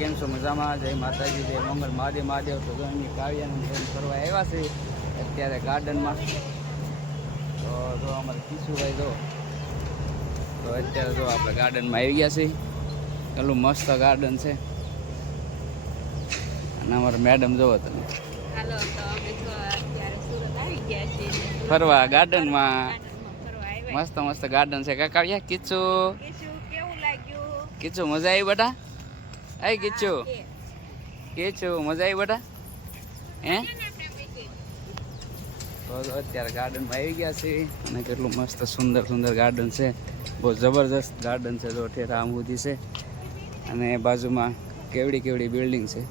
કેમ છો? મજામાં? જય માતાજી જય મંગલ મહાદેવ મહાદેવ. તો એમની કાવ્યાનું ફોન કરવા આવ્યા છે અત્યારે ગાર્ડનમાં. તો જો અમારે કિશુભાઈ જો તો અત્યારે જો આપણે ગાર્ડનમાં આવી ગયા છીએ. એટલું મસ્ત ગાર્ડન છે. અને અમારા મેડમ જોવો તમે. ફરવા ગાર્ડનમાં? ફરવા મસ્ત મસ્ત ગાર્ડન છે. કાકા આવ્યા કિચ્ચુ કે શું કેવું લાગ્યું? કિચ્ચુ મજા આવી બેટા? આય કે છો? મજા આવી બેટા? હે? તો તો અત્યારે ગાર્ડનમાં આવી ગયા છે અને કેટલું મસ્ત સુંદર સુંદર ગાર્ડન છે. બહુ જબરજસ્ત ગાર્ડન છે જો ઠેઠ આમ સુધી છે. અને બાજુમાં કેવડી કેવડી બિલ્ડિંગ છે.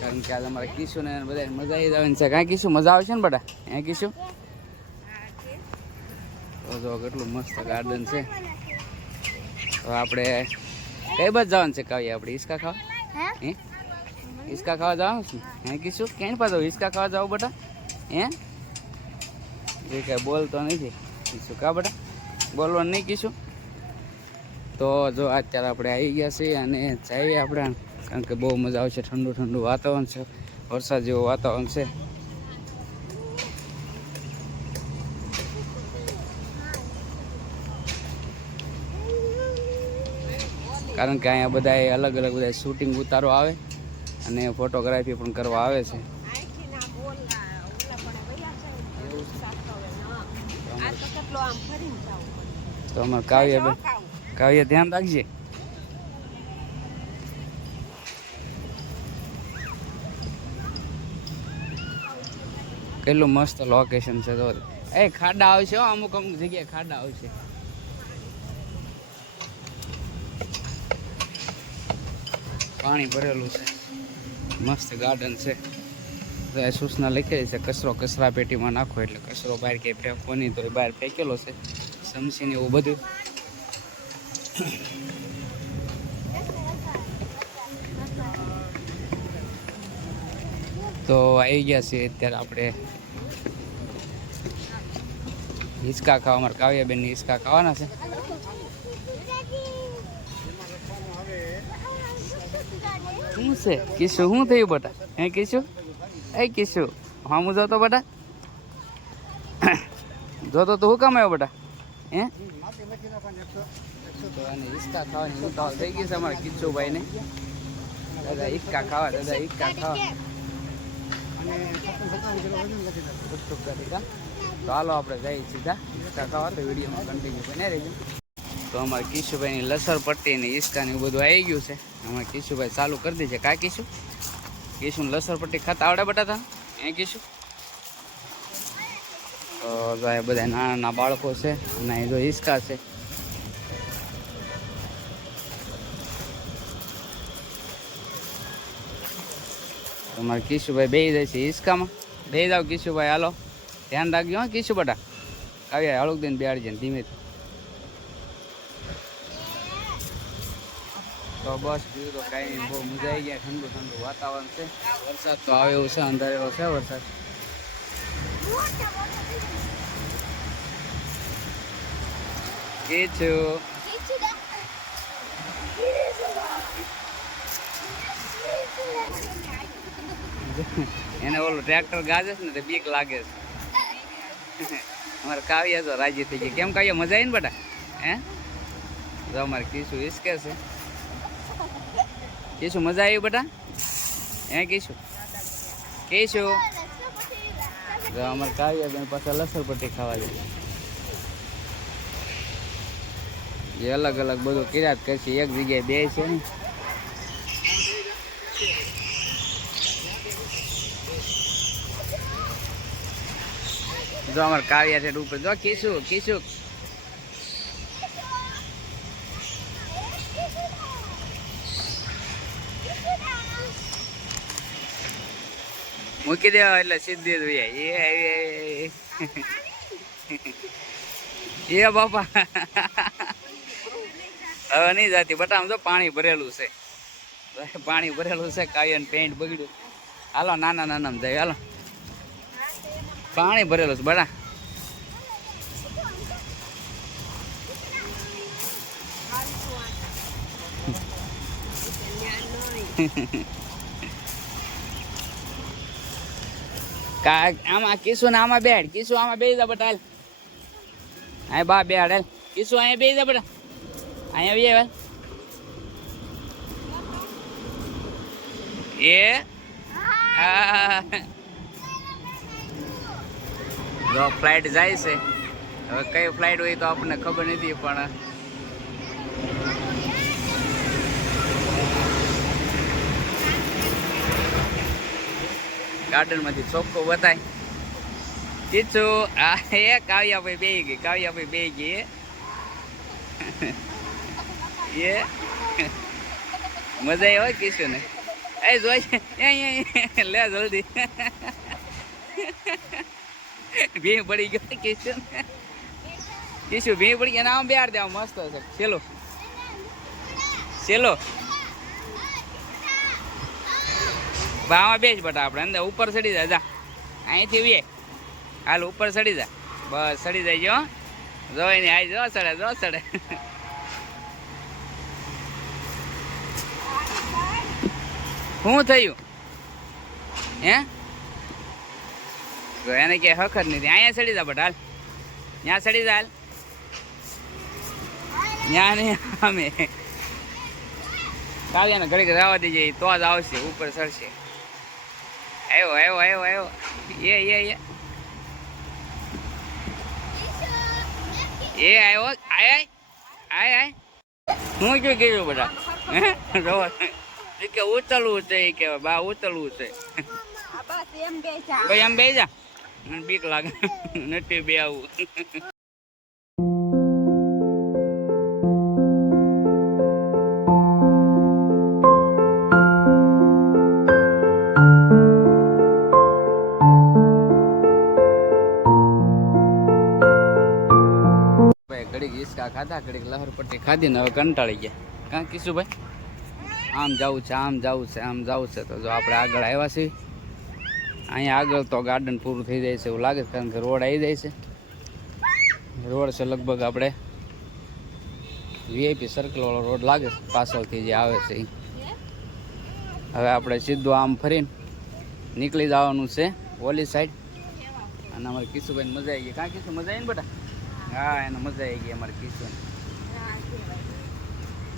કારણ કે આજે અમારા કિશુ ને બધા મજા આવી જવાની છે. કાંઈ કિશુ મજા આવશે ને બધા હે કિશુ? તો જો કેટલું મસ્ત ગાર્ડન છે. તો આપણે કઈ બાજુ જવાનું છે કાવ્ય? આપણે હિસકા ખાવા? હે? હિસકા ખાવા જવાનું છે? હે કીશું? ક્યાંય પાછો હિસકા ખાવા જાવ બેટા? હે? એ કાંઈ બોલતો નથી. કીશું કા બેટા? બોલવાનું નહીં કીશું? તો જો અત્યારે આપણે આવી ગયા છીએ અને જઈએ આપણે. કારણ કે બહુ મજા આવશે ઠંડુ ઠંડુ વાતાવરણ છે. વરસાદ જેવું વાતાવરણ છે. કારણ કે અહીંયા બધા અલગ અલગ બધા શૂટિંગ ઉતારો આવે અને ફોટોગ્રાફી પણ કરવા આવે છે. તો અમારે કાવ્ય કાવ્ય ધ્યાન રાખજે. કેટલું મસ્ત લોકેશન છે તો. એ ખાડા આવશે અમુક અમુક જગ્યાએ ખાડા આવશે. પાણી ભરેલું છે. મસ્ત ગાર્ડન છે. તો એ સૂચના લખેલી છે, કચરો કચરા પેટીમાં નાખો એટલે કચરો બહાર ક્યાંય ફેંકવો નહીં તો એ બહાર ફેંકેલો છે. સમસીને એવું બધું. તો આવી ગયા છીએ અત્યારે આપણે. હિંચકા ખાવા, અમારે કાવ્યાબેનની હિંચકા ખાવાના છે. શું છે? કિશુ, શું થયું બટા? હે, કિશુ? એ કિશુ હા હું જોતો બટા? જોતો તો હું કામ આવ્યો બટા? હે? થઈ ગઈ છે અમારા કિચ્છુભાઈને દાદા હિંચકા ખાવા દાદા હિંચકા ખાવા? તો હાલો આપણે જઈએ સીધા. હિંચકા ખાવા તો વિડીયોમાં કન્ટિન્યુ બને રહેજો. તો અમારે કિશુભાઈની લસર પટ્ટી ને હિંચકા ને બધું આવી ગયું છે. અમારે કિશુભાઈ ચાલુ કરી દેજે કાંઈ કીશું? કીશું કિશુ પટ્ટી ખાતા આવડે બટાતા એ કીશું? તો જો એ બધા નાના નાના બાળકો છે અને અહીં જો હિસ્કા છે. તમારે કિશુભાઈ બે જાય છે હિંચકામાં બે જાવ કિશુભાઈ, હાલો. ધ્યાન રાખજો હા, કિશુ બટા. કાવ્યા, હળુક દઈને બેહાડજે ધીમે ધીમેથી તો બસ બીજું તો કાંઈ નહીં, બહુ મજા આવી ગયા ઠંડુ ઠંડુ વાતાવરણ છે. વરસાદ તો આવે એવું છે, અંધારેલો છે વરસાદ. કે છો? એને ઓલું ટ્રેક્ટર ગાજે છે ને, તે બીક લાગે છે. અમારે કાવ્ય તો રાજી થઈ ગઈ કેમ કાવ્યા, મજા આવી ને બેટા? હે? જો અમારે કીશું હિસકે છે. કીશું, મજા આવી બેટા? હે કીશું? કેશું? અમારે કાવ્ય બેન પાછા લસણ ખાવા દે જે અલગ અલગ બધું કિરાત કરશે, એક જગ્યાએ બે છે ને. જો અમારે કાવ્યા છે ઉપર. જો કીશું કીશું. મૂકી દેવા એટલે સીધી જોઈએ એ એ, બાપા. હવે નહીં જાતી. બટા આમ જો પાણી ભરેલું છે. પાણી ભરેલું છે કાયન પેન્ટ બગડ્યું. હાલો નાના નાના જાય હાલો. પાણી ભરેલું છે બડા કા આમાં કિસુ ને આમાં બેડ કિશુ આમાં બે જા હાલ અહીં બા બેડ, હાલ. કિશુ અહીંયા બે જા અહીંયા બી હાલ એ? જો ફ્લાઇટ જાય છે. હવે કઈ ફ્લાઇટ હોય તો આપણને ખબર નથી, પણ ગાર્ડનમાંથી ચોખ્ખો બતાય ચીચુ આ એ કાવ્યા ભાઈ બે ગઈ કાવ્યા ભાઈ બે ગઈ. એ મજા એ હોય કીશું ને એ જોઈ લે જલ્દી. ભી પડી ગયો કિશન કિશુ ભી પડી ગયા આમ બેહાર દે આમ મસ્ત છે. ચલો ચલો બામાં બેસ બટા આપણે. અંદર ઉપર ચડી જા જા. અહીંથી વે હાલ ઉપર ચડી જા. બસ ચડી જાય જો. જોઈ એની આઈ જો સડે જો સડે શું થયું? હે? તો એને કે હખર નથી. અહીંયા ચડી જા બટા, હાલ. ત્યાં ચડી જા, હાલ. ત્યાં નહીં અમે. કાવ્યાને ઘડીક રાવા દેજે, તો જ આવશે, ઉપર ચડશે. આવ્યો આવ્યો આવ્યો આવ્યો એ એ એ. એ આવ્યો આય આય આય હું શું કીધું બધા? હે? કે ઉતરવું છે એ કે બા ઉતરવું છે. ભાઈ આમ બે મને બીક લાગે. નથી બે આવું. ઘડીક લહર પટ્ટી ખાધી ને હવે કંટાળી ગયા. કાં કીશું ભાઈ આમ જવું છે, આમ જવું છે, આમ જવું છે. તો જો આપણે આગળ આવ્યા છીએ. અહીંયા આગળ તો ગાર્ડન પૂરું થઈ જાય છે એવું લાગે છે, કારણ કે રોડ આવી જાય છે. રોડ છે લગભગ આપણે વીઆઈપી સર્કલવાળો રોડ લાગે છે, પાછળથી જે આવે છે એ હવે આપણે સીધું આમ ફરીને નીકળી જવાનું છે ઓલી સાઈડ અને અમારે કિશુભાઈ મજા આવી ગઈ. કાં, કિશુ, મજા આવી ને બેટા? હા, એને મજા આવી ગઈ અમારે કિશુ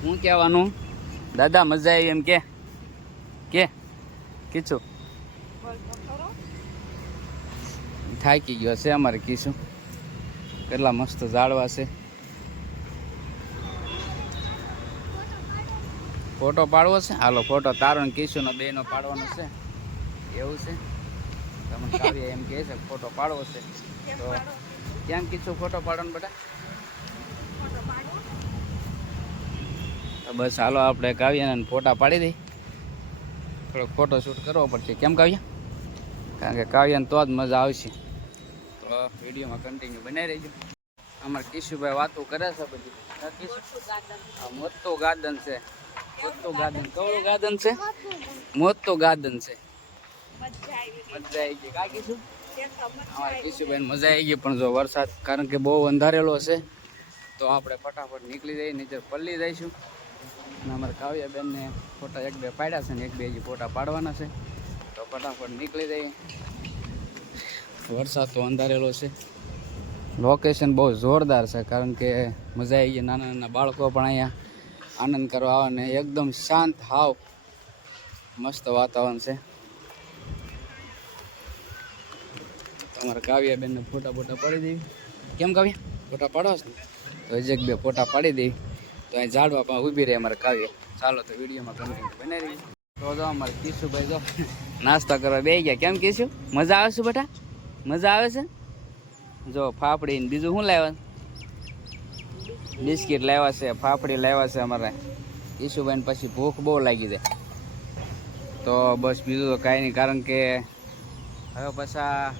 હું કહેવાનું? દાદા, મજા આવી એમ કે? કે? ખરો થાકી ગયો છે અમારે કીશું કેટલા મસ્ત ઝાડવા છે. ફોટો પાડવો છે? હાલો, ફોટો તારો ને કીશુનો બેનો પાડવાનો છે. એવું છે? તમે કાવ્ય એમ કહે છે, ફોટો પાડવો છે. તો, કેમ કીશું ફોટો પાડવાનો બેટા ફોટો પાડો તો બસ હાલો આપણે કાવ્યાને ફોટા પાડી દઈ. થોડોક ફોટો શૂટ કરવો પડશે. કેમ કાવ્યા? કારણ કે કાવ્યાને તો જ મજા આવશે. તો વિડીયોમાં કન્ટિન્યુ બનાવી રહેજો. અમારે કિશુભાઈ વાતો કરે છે બધી? મોટું ગાર્ડન છે. મોટું ગાર્ડન. કવડું ગાર્ડન છે? મોટું ગાર્ડન છે. મજા આવી ગઈ. કા કિશુ? અમારા તો મજા અમારે કિશુભાઈ મજા આવી ગઈ. પણ જો વરસાદ, કારણ કે બહુ અંધારેલો છે, તો આપણે ફટાફટ નીકળી જઈએ નીચે પલ્લી જઈશું. અને અમારે કાવ્યાબેનને ફોટા એક બે પાડ્યા છે ને એક બે હજી ફોટા પાડવાના છે. તો ફટાફટ નીકળી જઈએ. વરસાદ તો અંધારેલો છે. લોકેશન બહુ જોરદાર છે, કારણ કે મજા આવી ગઈ. નાના નાના બાળકો પણ અહીંયા આનંદ કરવા આવે ને એકદમ શાંત હાવ મસ્ત વાતાવરણ છે. તમારે કાવ્યાબેનને ફોટા ફોટા પાડી દેવી કેમ કાવ્યા? ફોટા પાડવા છે તો એક બે ફોટા પાડી દેવી તો અહીં ઝાડવા પણ ઊભી રહે અમારે કાવ્ય. ચાલો તો વિડીયોમાં કન્ટિન્યુ બનાવી રહી તો જો અમારે કિશુભાઈ જો નાસ્તા કરવા બે ગયા. કેમ કીશું? મજા આવે છે બેટા? મજા આવે છે? જો ફાફડી ને બીજું શું લાવ્યા? બિસ્કિટ લાવ્યા છે, ફાફડી લાવ્યા છે અમારે. ઈશુભાઈને પછી ભૂખ બહુ લાગી જાય તો બસ બીજું તો કાંઈ નહીં, કારણ કે હવે પાછા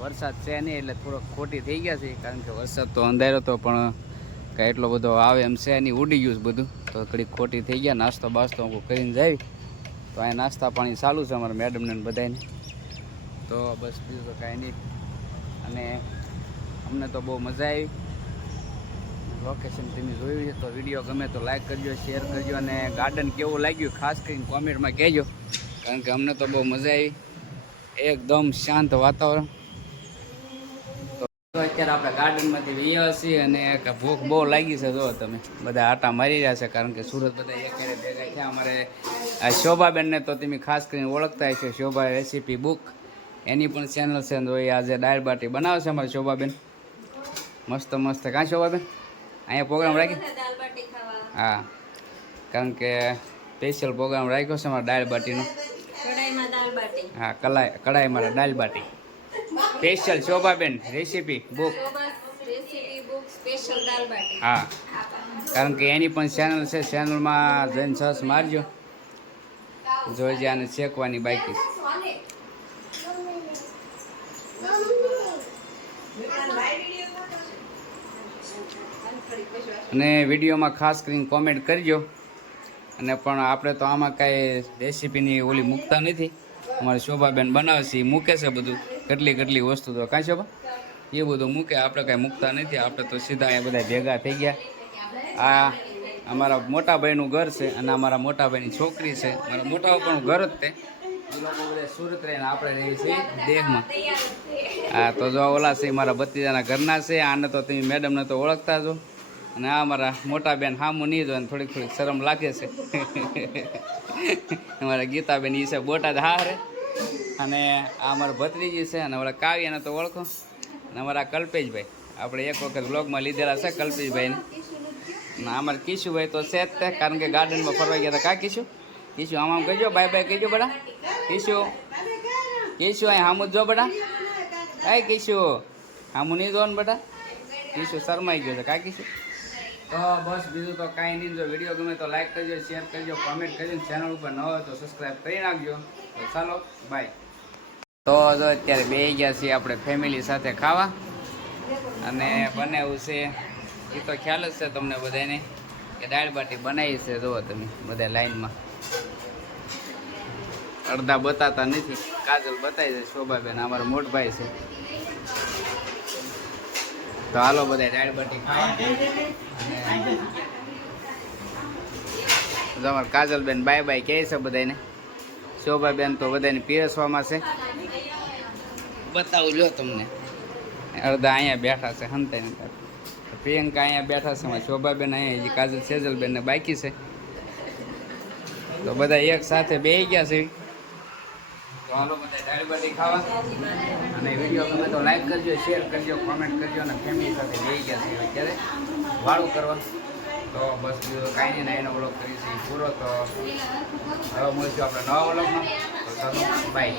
વરસાદ છે નહીં એટલે થોડોક ખોટી થઈ ગયા છે, કારણ કે વરસાદ તો અંધારો હતો પણ કાંઈ એટલો બધો આવે એમ છે નહીં ઉડી ગયું બધું. તો ઘડીક ખોટી થઈ ગયા, નાસ્તો બાસ્તો હું કરીને જાય તો અહીંયા નાસ્તા પાણી ચાલુ છે અમારા મેડમને બધાને તો બસ બીજું તો કાંઈ નહીં. અને અમને તો બહુ મજા આવી. લોકેશન તમે જોયું છે, તો વીડિયો ગમે તો લાઈક કરજો શેર કરજો, અને ગાર્ડન કેવું લાગ્યું ખાસ કરીને કોમેન્ટમાં કહેજો. કારણ કે અમને તો બહુ મજા આવી. એકદમ શાંત વાતાવરણ. તો અત્યારે આપણે ગાર્ડનમાંથી વૈયા છીએ અને ભૂખ બહુ લાગી છે જો તમે બધા આટા મારી રહ્યા છે કારણ કે સુરત બધા એક હારે ભેગા થયા. અમારે આ શોભાબેનને તો તમે ખાસ કરીને ઓળખતા છે શોભા રેસીપી બુક. એની પણ ચેનલ છે તો એ આજે દાળ બાટી બનાવે છે અમારે શોભાબેન. મસ્ત મસ્ત. કાં શોભાબેન? અહીંયા પ્રોગ્રામ રાખી હા. કારણ કે સ્પેશિયલ પ્રોગ્રામ રાખ્યો છે અમારા દાળ બાટીનો. હા કલાઈ કઢાઈ મારા dal baati. Special Shobhaben recipe book હા. કારણ કે એની પણ ચેનલ છે ચેનલમાં જઈને સસ મારજો. જોઈજે આને શેકવાની બાકી છે. અને વિડીયોમાં ખાસ કરીને કોમેન્ટ કરજો. અને પણ આપણે તો આમાં કાંઈ રેસીપીની ઓલી મૂકતા નથી. અમારે શોભાબેન બનાવે છે મૂકે છે બધું. કેટલી કેટલી વસ્તુ તો કાંઈ શોભા એ બધું મૂકે, આપણે કાંઈ મૂકતા નથી, આપણે તો સીધા અહીંયા બધા ભેગા થઈ ગયા. આ અમારા મોટા ભાઈનું ઘર છે અને અમારા મોટા ભાઈની છોકરી છે. મારા મોટા પપ્પાનું ઘર જ તે. એ લોકો બધા સુરત રહીને આપણે રહીએ છીએ દેહમાં. હા તો જો ઓલા છે મારા ભત્રીજાના ઘરના છે. આને તો તમે મેડમને તો ઓળખતા છો અને આ મારા મોટા બેન હામું નહીં જો થોડીક થોડીક શરમ લાગે છે. અમારા ગીતાબેન એ છે બોટાદ હારે. અને આ અમારા ભત્રીજી છે અને અમારા કાવ્યાને તો ઓળખો. અને અમારા કલ્પેશભાઈ. આપણે એક વખત બ્લોગમાં લીધેલા છે કલ્પેશભાઈને. ના અમારે કિશુભાઈ તો છે જ તે, કારણ કે ગાર્ડનમાં ફરવા ગયા હતા. કા કિશુ? કિશુ, આમ આમ કહેજો, બાય બાય કહેજો બડા. કિશુ? કિશુ, અહીં હામું જ બડા. એ કિશુ? હામું નહીં જો ને બટા કિશુ શરમાઈ ગયો છે. કા કિશુ? તો બસ બીજું તો કાંઈ નહીં. જો વીડિયો ગમે તો લાઈક કરજો શેર કરજો કોમેન્ટ કરજો. ચેનલ ઉપર ન હોય તો સબસ્ક્રાઈબ કરી નાખજો. તો ચાલો બાય તો જો અત્યારે બે ગયા છીએ આપણે ફેમિલી સાથે ખાવા. અને બનાવ્યું છે, એ તો ખ્યાલ જ છે તમને બધાને, કે દાળ બાટી બનાવી છે, જુઓ તમે બધા લાઈનમાં. અડધા બતાતા નથી, કાજલ બતાવી છે શોભાબેન અમારા મોટભાઈ છે. તો હાલો બધા દાળ બાટી ખાવા. તમારે કાજલબેન બાય બાય કહે છે બધાને. શોભાબેન તો બધાને પીરસવામાં છે. બતાવું લો તમને. અડધા અહીંયા બેઠા છે હંતાઈને પ્રિયંકા અહીંયા બેઠા છે એમાં શોભાબેન અહીંયા કાજલ સેજલબેન ને બાકી છે. તો બધા એક સાથે બે ગયા છે. તો લાઈક કરજો શેર કરજો કોમેન્ટ કરજો અને ફેમિલી સાથે બેસી ગયા છે અત્યારે કરવા. તો બસ કાંઈ નહીં એનો વ્લોગ કરીશું પૂરો. તો હવે મળીશું આપણે નવા વ્લોગમાં તો બાય